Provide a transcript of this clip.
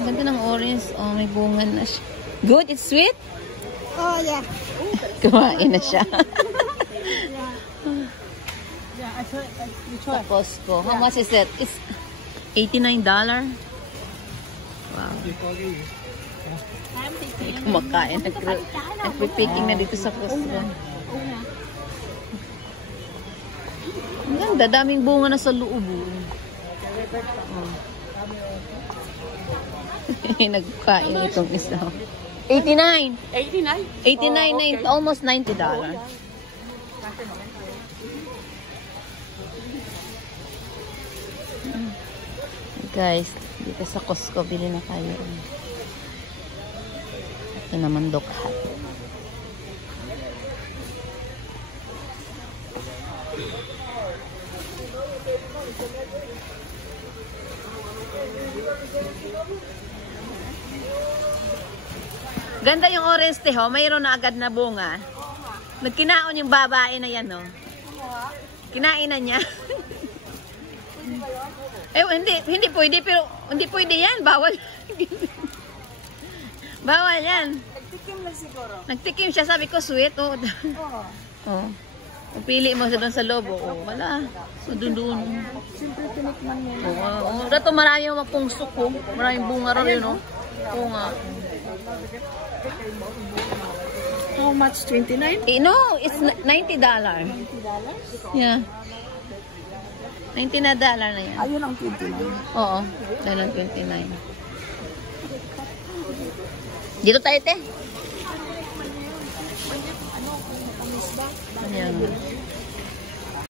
Ganda ng orange. Oh, may bunga na siya. Good? It's sweet? Oh, yeah. Kumain na siya. Yeah, I try. Sa Costco. How much is that? It's $89. Wow. Kumakain. Nagpipicking na dito sa Costco. Ang ganda. Daming bunga na sa loob. Oh. Nagkain itong isa. $89. 89? $89, almost $90. Guys, dito sa Costco, bili na kayo. Ito naman dokhat. Ganda yung orange te, ho. Mayroon na agad na bunga. Nagkinaon yung babae na yan, no? Kinain na niya. Eh, hindi pwede, pero hindi pwede yan. Bawal. Bawal yan. Nagtikim lang siguro. Nagtikim siya, sabi ko, sweet, oh. Oh. Pili mo siya doon sa loob, oh. Wala. So, doon. Siyempre, tinikman mo. Oh. Dato maraming mapungsok, oh. Maraming bunga rin, yun, oh. Oo nga. How much? 29? No, it's $90. $90? Yeah. $90 na yan. Ayun ang 29. Oo, dahil ang 29. Dito tayo, te. Ano, kung tamis ba? Ayan.